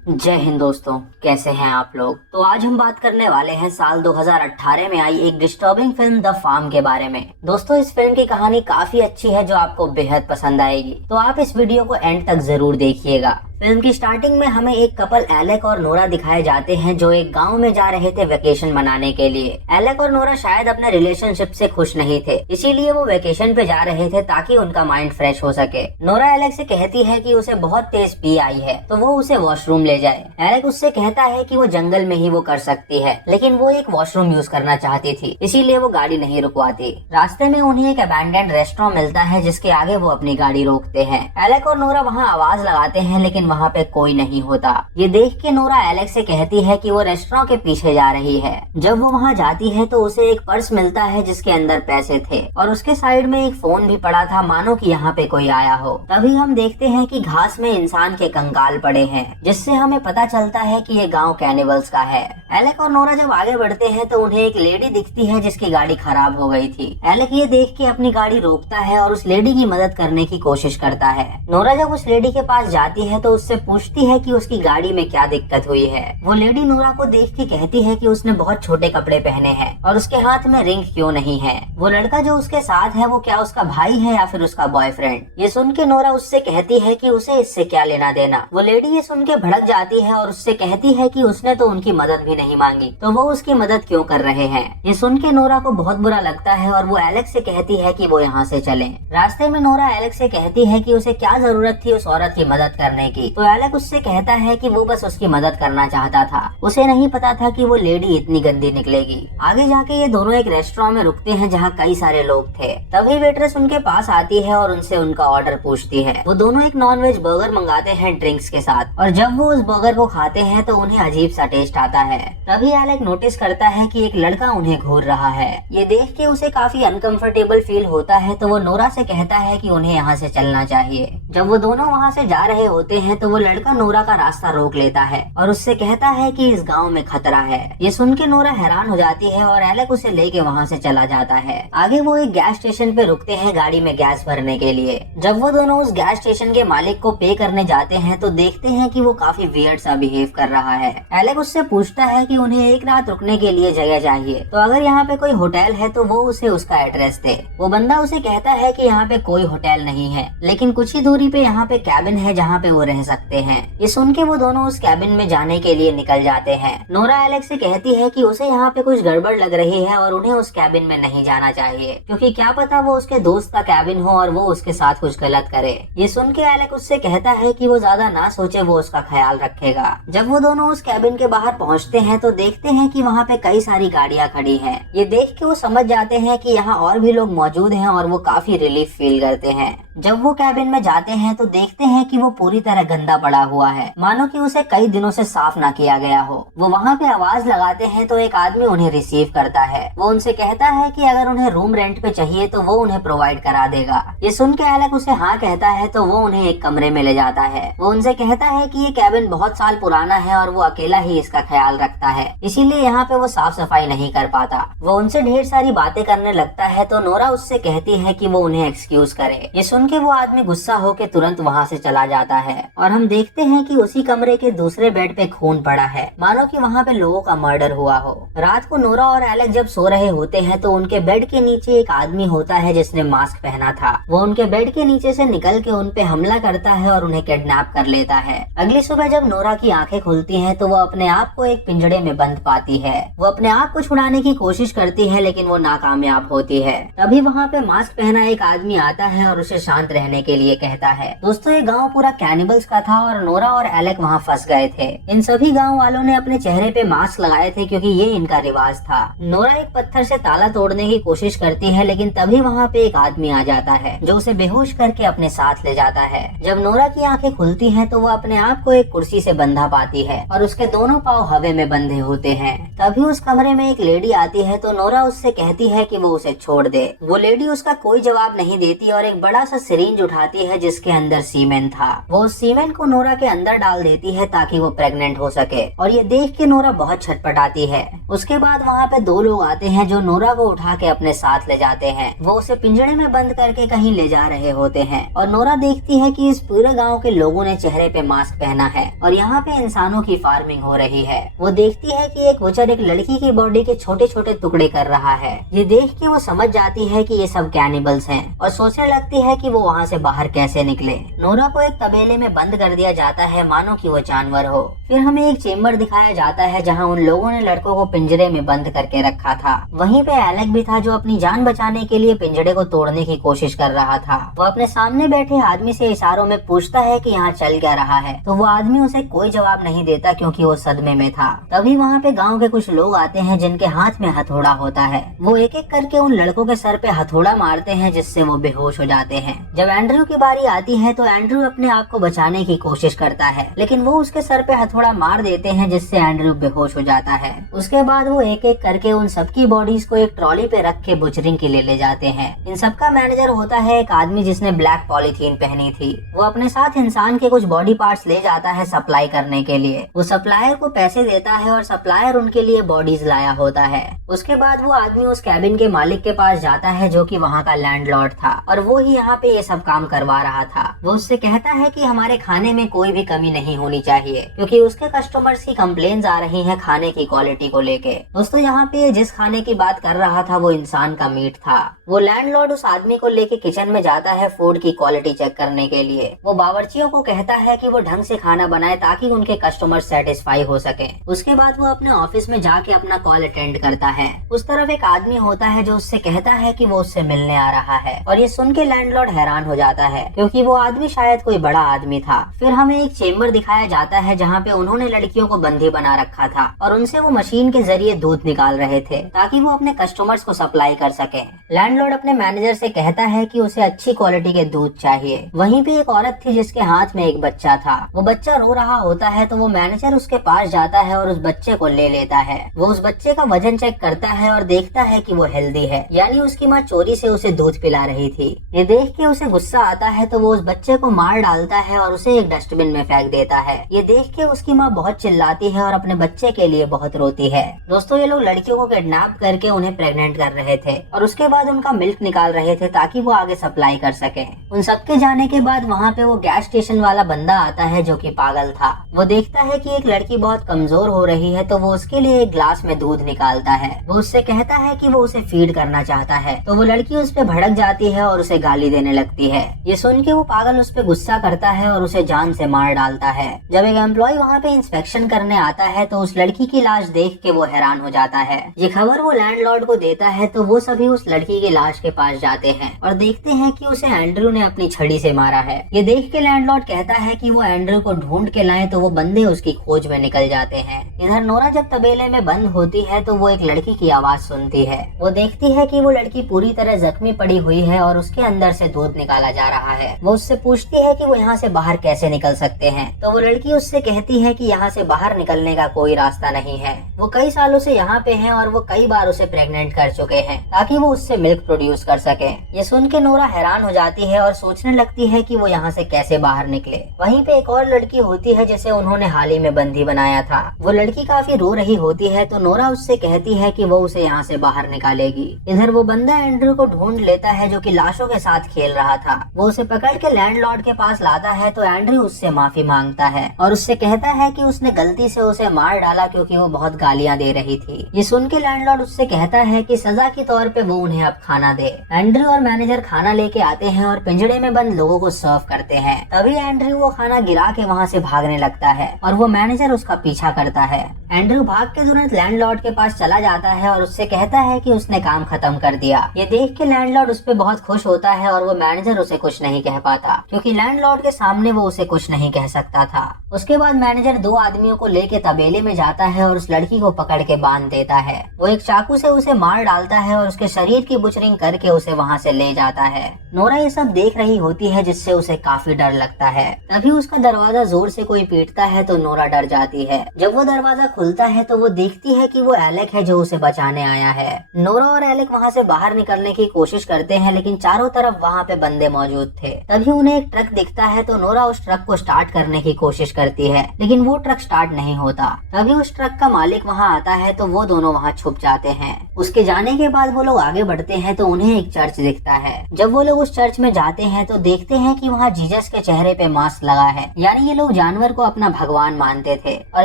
जय हिंद दोस्तों, कैसे हैं आप लोग। तो आज हम बात करने वाले हैं साल 2018 में आई एक डिस्टर्बिंग फिल्म द फार्म के बारे में। दोस्तों, इस फिल्म की कहानी काफी अच्छी है जो आपको बेहद पसंद आएगी, तो आप इस वीडियो को एंड तक जरूर देखिएगा। फिल्म की स्टार्टिंग में हमें एक कपल एलेक और नोरा दिखाए जाते हैं जो एक गांव में जा रहे थे वेकेशन मनाने के लिए। एलेक और नोरा शायद अपने रिलेशनशिप से खुश नहीं थे, इसीलिए वो वेकेशन पे जा रहे थे ताकि उनका माइंड फ्रेश हो सके। नोरा एलेक से कहती है कि उसे बहुत तेज पी आई है तो वो उसे वॉशरूम ले जाए। एलेक उससे कहता है कि वो जंगल में ही वो कर सकती है, लेकिन वो एक वॉशरूम यूज करना चाहती थी, इसीलिए वो गाड़ी नहीं रुकवाती। रास्ते में उन्हें एक अबैंडन्ड रेस्टोरेंट मिलता है जिसके आगे वो अपनी गाड़ी रोकते हैं। एलेक और नोरा वहाँ आवाज लगाते हैं लेकिन वहाँ पे कोई नहीं होता। ये देख के नोरा एलेक से कहती है कि वो रेस्टोरेंट के पीछे जा रही है। जब वो वहाँ जाती है तो उसे एक पर्स मिलता है जिसके अंदर पैसे थे और उसके साइड में एक फोन भी पड़ा था, मानो कि यहाँ पे कोई आया हो। तभी हम देखते हैं कि घास में इंसान के कंकाल पड़े हैं, जिससे हमें पता चलता है कि ये गांव कैनिबल्स का है। एलेक और नोरा जब आगे बढ़ते हैं तो उन्हें एक लेडी दिखती है जिसकी गाड़ी खराब हो गई थी। एलेक ये देख के अपनी गाड़ी रोकता है और उस लेडी की मदद करने की कोशिश करता है। नोरा जब उस लेडी के पास जाती है तो उससे पूछती है कि उसकी गाड़ी में क्या दिक्कत हुई है। वो लेडी नोरा को देख के कहती है कि उसने बहुत छोटे कपड़े पहने हैं और उसके हाथ में रिंग क्यों नहीं है। वो लड़का जो उसके साथ है वो क्या उसका भाई है या फिर उसका बॉयफ्रेंड। ये सुन के नोरा उससे कहती है कि उसे इससे क्या लेना देना। वो लेडी ये सुन के भड़क जाती है और उससे कहती है कि उसने तो उनकी मदद भी नहीं मांगी, तो वो उसकी मदद क्यों कर रहे हैं। ये सुन के नोरा को बहुत बुरा लगता है और वो एलेक से कहती है कि वो यहाँ से चले। रास्ते में नोरा एलेक से कहती है कि उसे क्या जरूरत थी उस औरत की मदद करने की, तो एलेक उससे कहता है कि वो बस उसकी मदद करना चाहता था, उसे नहीं पता था कि वो लेडी इतनी गंदी निकलेगी। आगे जाके ये दोनों एक रेस्टोरेंट में रुकते हैं जहाँ कई सारे लोग थे। तभी वेट्रेस उनके पास आती है और उनसे उनका ऑर्डर पूछती है। वो दोनों एक नॉनवेज बर्गर मंगाते हैं ड्रिंक्स के साथ, और जब वो उस बर्गर को खाते हैं तो उन्हें अजीब सा टेस्ट आता है। तभी एलेक नोटिस करता है कि एक लड़का उन्हें घूर रहा है। ये देख के उसे काफी अनकंफर्टेबल फील होता है, तो वो नोरा से कहता है कि उन्हें यहाँ से चलना चाहिए। जब वो दोनों वहाँ से जा रहे होते हैं तो वो लड़का नोरा का रास्ता रोक लेता है और उससे कहता है कि इस गांव में खतरा है। ये सुन के नोरा हैरान हो जाती है और एलेक उसे लेके वहाँ से चला जाता है। आगे वो एक गैस स्टेशन पे रुकते हैं गाड़ी में गैस भरने के लिए। जब वो दोनों उस गैस स्टेशन के मालिक को पे करने जाते हैं तो देखते हैं कि वो काफी वियर्ड सा बिहेव कर रहा है। एलेक उससे पूछता है कि उन्हें एक रात रुकने के लिए जगह चाहिए, तो अगर यहाँ पे कोई होटल है तो वो उसे उसका एड्रेस दे। वो बंदा उसे कहता है कि यहाँ पे कोई होटल नहीं है, लेकिन कुछ ही दूरी पे यहाँ पे कैबिन है जहाँ पे वो रह सकते हैं। ये सुन के वो दोनों उस कैबिन में जाने के लिए निकल जाते हैं। नोरा एलेक से कहती है कि उसे यहाँ पे कुछ गड़बड़ लग रही है और उन्हें उस कैबिन में नहीं जाना चाहिए, क्योंकि क्या पता वो उसके दोस्त का कैबिन हो और वो उसके साथ कुछ गलत करे। ये सुन के एलेक उससे कहता है कि वो ज्यादा ना सोचे, वो उसका ख्याल रखेगा। जब वो दोनों उस कैबिन के बाहर पहुँचते हैं तो देखते हैं कि वहाँ पे कई सारी गाड़ियाँ खड़ी हैं। ये देख के वो समझ जाते हैं कि यहाँ और भी लोग मौजूद हैं और वो काफी रिलीफ फील करते हैं। जब वो कैबिन में जाते हैं तो देखते हैं कि वो पूरी तरह गंदा पड़ा हुआ है, मानो कि उसे कई दिनों से साफ ना किया गया हो। वो वहाँ पे आवाज लगाते हैं तो एक आदमी उन्हें रिसीव करता है। वो उनसे कहता है कि अगर उन्हें रूम रेंट पे चाहिए तो वो उन्हें प्रोवाइड करा देगा। ये सुन के एलेक उसे हाँ कहता है तो वो उन्हें एक कमरे में ले जाता है। वो उनसे कहता है कि ये कैबिन बहुत साल पुराना है और वो अकेला ही इसका ख्याल रखता है, इसीलिए यहाँ पे वो साफ सफाई नहीं कर पाता। वो उनसे ढेर सारी बातें करने लगता है तो नोरा उससे कहती है कि वो उन्हें एक्सक्यूज करे। ये सुन के वो आदमी गुस्सा होकर तुरंत वहाँ से चला जाता है और हम देखते हैं कि उसी कमरे के दूसरे बेड पे खून पड़ा है, मानो कि वहाँ पे लोगों का मर्डर हुआ हो। रात को नोरा और एलेक जब सो रहे होते हैं तो उनके बेड के नीचे एक आदमी होता है जिसने मास्क पहना था। वो उनके बेड के नीचे से निकल के उन पे हमला करता है और उन्हें किडनैप कर लेता है। अगली सुबह जब नोरा की आंखें खुलती हैं तो वो अपने आप को एक पिंजड़े में बंद पाती है। वो अपने आप को छुड़ाने की कोशिश करती है लेकिन वो नाकामयाब होती है। तभी वहाँ पे मास्क पहना एक आदमी आता है और उसे शांत रहने के लिए कहता है। दोस्तों, ये गांव पूरा कैनिबल्स का था और नोरा और एलेक वहाँ फंस गए थे। इन सभी गांव वालों ने अपने चेहरे पे मास्क लगाए थे क्योंकि ये इनका रिवाज था। नोरा एक पत्थर से ताला तोड़ने की कोशिश करती है लेकिन तभी वहाँ पे एक आदमी आ जाता है जो उसे बेहोश करके अपने साथ ले जाता है। जब नोरा की आंखें खुलती हैं तो वो अपने आप को एक कुर्सी से बंधा पाती है और उसके दोनों पाँव हवा में बंधे होते हैं। तभी उस कमरे में एक लेडी आती है तो नोरा उससे कहती है कि वो उसे छोड़ दे। वो लेडी उसका कोई जवाब नहीं देती और एक बड़ा सा सिरिंज उठाती है जिसके अंदर सीमेन था। वो उस सीमेन को नोरा के अंदर डाल देती है ताकि वो प्रेग्नेंट हो सके और ये देख के नोरा बहुत छटपटाती है। उसके बाद वहाँ पे दो लोग आते हैं जो नोरा को उठा के अपने साथ ले जाते हैं। वो उसे पिंजरे में बंद करके कहीं ले जा रहे होते हैं और नोरा देखती है कि इस पूरे गाँव के लोगों ने चेहरे पे मास्क पहना है और यहाँ पे इंसानों की फार्मिंग हो रही है। वो देखती है कि एक बुचर एक लड़की की बॉडी के छोटे छोटे टुकड़े कर रहा है। ये देख के वो समझ जाती है कि ये सब कैनिबल्स हैं और सोचने लगती है कि वो वहाँ से बाहर कैसे निकले। नोरा को एक तबेले में बंद कर दिया जाता है मानो कि वो जानवर हो। फिर हमें एक चेम्बर दिखाया जाता है जहाँ उन लोगों ने लड़कों को पिंजरे में बंद करके रखा था। वहीं पे एलेक भी था जो अपनी जान बचाने के लिए पिंजरे को तोड़ने की कोशिश कर रहा था। वो अपने सामने बैठे आदमी से इशारों में पूछता है कि यहाँ चल क्या रहा है, तो वो आदमी उसे कोई जवाब नहीं देता क्योंकि वो सदमे में था। तभी वहाँ पे गाँव के कुछ लोग आते हैं जिनके हाथ में हथौड़ा होता है। वो एक एक करके उन लड़कों के सर पे हथौड़ा मारते हैं जिससे वो बेहोश हो जाते हैं। जब एंड्रयू की बारी आती है तो एंड्रयू अपने आप को बचाने की कोशिश करता है लेकिन वो उसके सर पे हथौड़ा मार देते हैं जिससे एंड्रयू बेहोश हो जाता है। उसके बाद वो एक एक करके उन सबकी बॉडीज को एक ट्रॉली पे रख के बुचरिंग के लिए ले जाते हैं। इन सबका मैनेजर होता है एक आदमी जिसने ब्लैक पॉलीथीन पहनी थी। वो अपने साथ इंसान के कुछ बॉडी पार्ट्स ले जाता है सप्लाई करने के लिए। वो सप्लायर को पैसे देता है और सप्लायर उनके लिए बॉडीज लाया होता है। उसके बाद वो आदमी उस कैबिन के मालिक के पास जाता है जो कि वहाँ का लैंडलॉर्ड था और वो ही यहाँ पे ये सब काम करवा रहा था। वो उससे कहता है कि हमारे खाने में कोई भी कमी नहीं होनी चाहिए क्योंकि उसके कस्टमर्स की कंप्लेन्स आ रही हैं खाने की क्वालिटी को लेके। दोस्तों यहाँ पे जिस खाने की बात कर रहा था वो इंसान का मीट था। वो लैंडलॉर्ड उस आदमी को लेके किचन में जाता है फूड की क्वालिटी चेक करने के लिए। वो बावर्चियों को कहता है कि वो ढंग से खाना बनाए ताकि उनके कस्टमर सेटिस्फाई हो सके। उसके बाद वो अपने ऑफिस में जाके अपना कॉल अटेंड करता है। उस तरफ एक आदमी होता है जो उससे कहता है कि वो उससे मिलने आ रहा है और ये सुन के लैंडलॉर्ड हैरान हो जाता है क्योंकि वो आदमी शायद कोई बड़ा आदमी था। फिर हमें एक चेम्बर दिखाया जाता है जहाँ पे उन्होंने लड़कियों को बंदी बना रखा था और उनसे वो मशीन के जरिए दूध निकाल रहे थे ताकि वो अपने कस्टमर्स को सप्लाई कर सके। लैंडलॉर्ड अपने मैनेजर से कहता है कि उसे अच्छी क्वालिटी के दूध चाहिए। वहीं पे एक औरत थी जिसके हाथ में एक बच्चा था। वो बच्चा रो रहा होता है तो वो मैनेजर उसके पास जाता है और उस बच्चे को ले लेता है। वो उस बच्चे का वजन चेक करता है और देखता है कि वो हेल्दी है, यानी उसकी माँ चोरी से उसे दूध पिला रही थी। ये देख के उसे गुस्सा आता है तो वो उस बच्चे को मार डालता है और उसे एक डस्टबिन में फेंक देता है। ये देख के उसकी माँ बहुत चिल्लाती है और अपने बच्चे के लिए बहुत रोती है। दोस्तों ये लोग लड़कियों को किडनैप करके उन्हें प्रेग्नेंट कर रहे थे और उसके बाद उनका मिल्क निकाल रहे थे ताकि वो आगे सप्लाई कर सके। उन सबके जाने के बाद वहाँ पे वो गैस स्टेशन वाला बंदा आता है जो कि पागल था। वो देखता है कि एक लड़की बहुत कमजोर हो रही है तो वो उसके लिए एक ग्लास में दूध निकालता है। वो उससे कहता है कि वो उसे फीड करना चाहता है तो वो लड़की उस पे भड़क जाती है और उसे गाली देने लगती है। ये सुन के वो पागल उस पे गुस्सा करता है और उसे जान से मार डालता है। जब एक एम्प्लॉय वहाँ पे इंस्पेक्शन करने आता है तो उस लड़की की लाश देख के वो हैरान हो जाता है। ये खबर वो लैंडलॉर्ड को देता है तो वो सभी उस लड़की की लाश के पास जाते हैं और देखते हैं कि उसे एंड्रयू ने अपनी छड़ी से मारा है। ये देख के लैंडलॉर्ड कहता है कि वो एंड्रयू को ढूंढ के लाएं तो वो बंदे उसकी खोज में निकल जाते हैं। इधर नोरा जब तबेले में बंद होती है तो वो एक लड़की की आवाज सुनती है। वो देखती है कि वो लड़की पूरी तरह जख्मी पड़ी हुई है और उसके अंदर से दूध निकाला जा रहा है। वो उससे पूछती है कि वो यहाँ से बाहर कैसे निकल सकते हैं तो वो लड़की उससे कहती है कि यहाँ से बाहर निकलने का कोई रास्ता नहीं है। वो कई सालों से यहाँ पे हैं और वो कई बार उसे प्रेग्नेंट कर चुके हैं ताकि वो उससे मिल्क प्रोड्यूस कर सके। ये सुन के नोरा हैरान हो जाती है और सोचने लगती है कि वो यहाँ से कैसे बाहर निकले। वहीं पे एक और लड़की होती है जिसे उन्होंने हाल ही में बंदी बनाया था। वो लड़की काफी रो रही होती है तो नोरा उससे कहती है कि वो उसे यहाँ से बाहर निकालेगी। इधर वो बंदा एंड्रयू को ढूंढ लेता है जो कि लाशों के साथ खेल रहा था। वो उसे पकड़ के लैंडलॉर्ड के पास लाता है तो एंड्रयू उससे माफी मांगता है और उससे कहता है कि उसने गलती से उसे मार डाला क्योंकि वो बहुत गालियां दे रही थी। ये सुन के लैंडलॉर्ड उससे कहता है कि सजा के तौर पे वो उन्हें अब खाना दे। एंड्रयू और मैनेजर खाना लेके आते हैं और पिंजड़े में बंद लोगों को सर्व करते हैं। तभी एंड्रयू वो खाना गिरा के वहाँ से भागने लगता है और वो मैनेजर उसका पीछा करता है। एंड्रयू भाग के तुरंत लैंडलॉर्ड के पास चला जाता है और उससे कहता है कि उसने काम खत्म कर दिया। ये देख के लैंडलॉर्ड उस पे बहुत खुश होता है और वो मैनेजर उसे कुछ नहीं कह पाता क्योंकि लैंडलॉर्ड के सामने वो उसे कुछ नहीं कह सकता था। उसके बाद मैनेजर दो आदमियों को लेके तबेले में जाता है और उस लड़की को पकड़ के बांध देता है। वो एक चाकू से उसे मार डालता है और उसके शरीर की बुचरिंग करके उसे वहाँ से ले जाता है। नोरा ये सब देख रही होती है जिससे उसे काफी डर लगता है। तभी उसका दरवाजा जोर से कोई पीटता है तो नोरा डर जाती है। जब वो दरवाजा खुलता है तो वो देखती है कि वो एलेक है जो उसे बचाने आया है। नोरा और एलेक वहाँ से बाहर निकलने की कोशिश करते हैं लेकिन चारों तरफ वहाँ पे बंदे मौजूद थे। तभी उन्हें एक ट्रक दिखता है तो नोरा उस ट्रक को स्टार्ट करने की कोशिश करती है, लेकिन वो ट्रक स्टार्ट नहीं होता। तभी उस ट्रक का मालिक वहाँ आता है तो वो दोनों वहाँ छुप जाते हैं। उसके जाने के बाद वो लोग आगे बढ़ते हैं तो उन्हें एक चर्च दिखता है। जब वो लोग उस चर्च में जाते हैं तो देखते हैं कि वहाँ जीसस के चेहरे पे मास्क लगा है, यानी ये लोग जानवर को अपना भगवान मानते थे और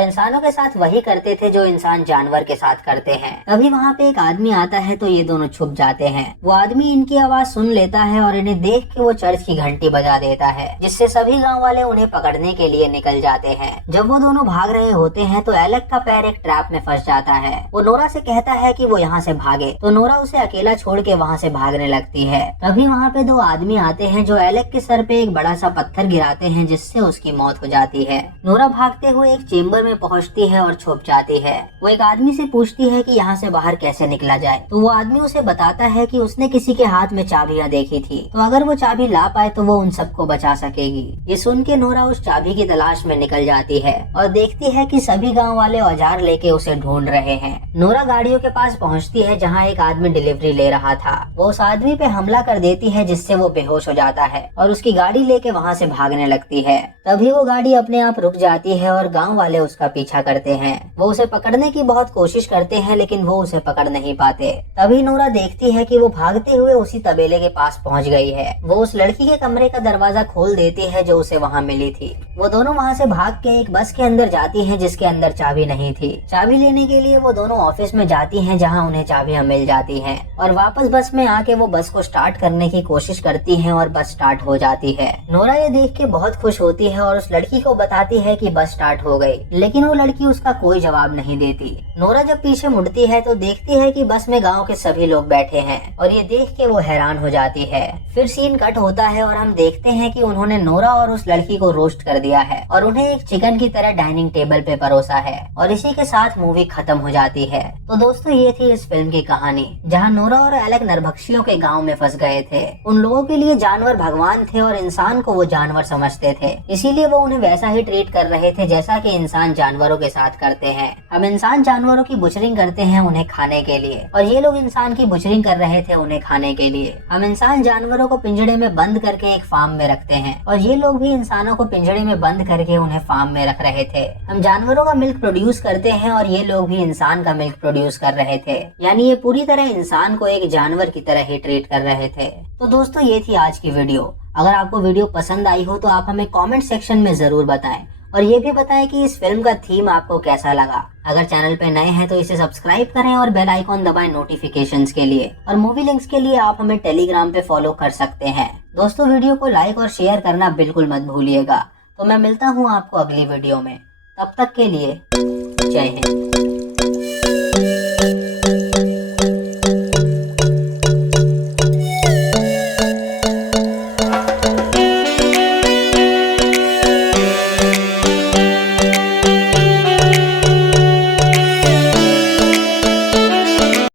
इंसानों के साथ वही करते थे जो इंसान जानवर के साथ करते हैं। तभी वहाँ पे एक आदमी आता है तो ये दोनों छुप जाते हैं। वो आदमी इनकी आवाज सुन लेता है और इन्हें देख के वो चर्च की घंटी बजा देता है, जिससे सभी गांव वाले उन्हें पकड़ने के लिए निकल जाते हैं। जब वो दोनों भाग रहे होते हैं तो एलेक का पैर एक ट्रैप में फंस जाता है। वो नोरा से कहता है कि वो यहाँ से भागे, तो नोरा उसे अकेला छोड़ के वहाँ से भागने लगती है। तभी वहाँ पे दो आदमी आते हैं जो एलेक के सर पे एक बड़ा सा पत्थर गिराते हैं, जिससे उसकी मौत हो जाती है। नोरा भागते हुए एक चेम्बर में पहुँचती है और छुप जाती है। वो एक आदमी से पूछती है कि यहाँ से बाहर कैसे निकला जाए, तो वो आदमी उसे बताता है कि उसने किसी के हाथ में चाबियां देखी थी, तो अगर वो चाबी ला पाए तो वो उन सबको बचा सकेगी। ये सुन के नोरा उस चाबी की तलाश में निकल जाती है और देखती है कि सभी गांव वाले औजार लेके उसे ढूंढ रहे हैं। नोरा गाड़ियों के पास पहुंचती है जहां एक आदमी डिलीवरी ले रहा था। वो उस आदमी पे हमला कर देती है, जिससे वो बेहोश हो जाता है और उसकी गाड़ी लेके वहां से भागने लगती है। तभी वो गाड़ी अपने आप रुक जाती है और गाँव वाले उसका पीछा करते हैं। वो उसे पकड़ने की बहुत कोशिश करते हैं, लेकिन वो उसे पकड़ नहीं पाते। तभी नोरा देखती है कि वो भागते हुए उसी तबेले के पास पहुंच गई है। वो उस लड़की के कमरे का दरवाजा खोल देती है जो उसे वहां मिली थी। वो दोनों वहां से भाग के एक बस के अंदर जाती हैं, जिसके अंदर चाबी नहीं थी। चाबी लेने के लिए वो दोनों ऑफिस में जाती हैं, जहां उन्हें चाबियां मिल जाती हैं और वापस बस में आके वो बस को स्टार्ट करने की कोशिश करती हैं और बस स्टार्ट हो जाती है। नोरा ये देख के बहुत खुश होती है और उस लड़की को बताती है कि बस स्टार्ट हो गई, लेकिन वो लड़की उसका कोई जवाब नहीं देती। नोरा जब पीछे मुड़ती है तो देखती है कि बस में गाँव के सभी लोग बैठे हैं और ये देख के वो हैरान हो जाती है। फिर सीन कट होता है और हम देखते हैं कि उन्होंने नोरा और उस लड़की को रोस्ट कर दिया है और उन्हें एक चिकन की तरह डाइनिंग टेबल पे परोसा है और इसी के साथ मूवी खत्म हो जाती है। तो दोस्तों ये थी इस फिल्म की कहानी, जहां नोरा और एलेक नरभक्षियों के गांव में फंस गए थे। उन लोगों के लिए जानवर भगवान थे और इंसान को वो जानवर समझते थे, इसीलिए वो उन्हें वैसा ही ट्रीट कर रहे थे जैसा कि इंसान जानवरों के साथ करते हैं। हम इंसान जानवरों की बुचरिंग करते हैं उन्हें खाने के लिए, और ये लोग इंसान की बुचरिंग कर रहे थे उन्हें खाने के लिए। हम इंसान जानवरों को पिंजड़े में बंद करके एक फार्म में रखते हैं और ये लोग भी इंसानों को पिंजड़े में बंद करके उन्हें फार्म में रख रहे थे। हम जानवरों का मिल्क प्रोड्यूस करते हैं और ये लोग भी इंसान का मिल्क प्रोड्यूस कर रहे थे, यानी ये पूरी तरह इंसान को एक जानवर की तरह ही ट्रीट कर रहे थे। तो दोस्तों ये थी आज की वीडियो। अगर आपको वीडियो पसंद आई हो तो आप हमें कमेंट सेक्शन में जरूर बताएं और ये भी बताएं कि इस फिल्म का थीम आपको कैसा लगा। अगर चैनल पे नए हैं तो इसे सब्सक्राइब करें और बेल आइकॉन दबाएं नोटिफिकेशंस के लिए, और मूवी लिंक्स के लिए आप हमें टेलीग्राम पे फॉलो कर सकते हैं। दोस्तों वीडियो को लाइक और शेयर करना बिल्कुल मत भूलिएगा। तो मैं मिलता हूँ आपको अगली वीडियो में, तब तक के लिए जय हिंद।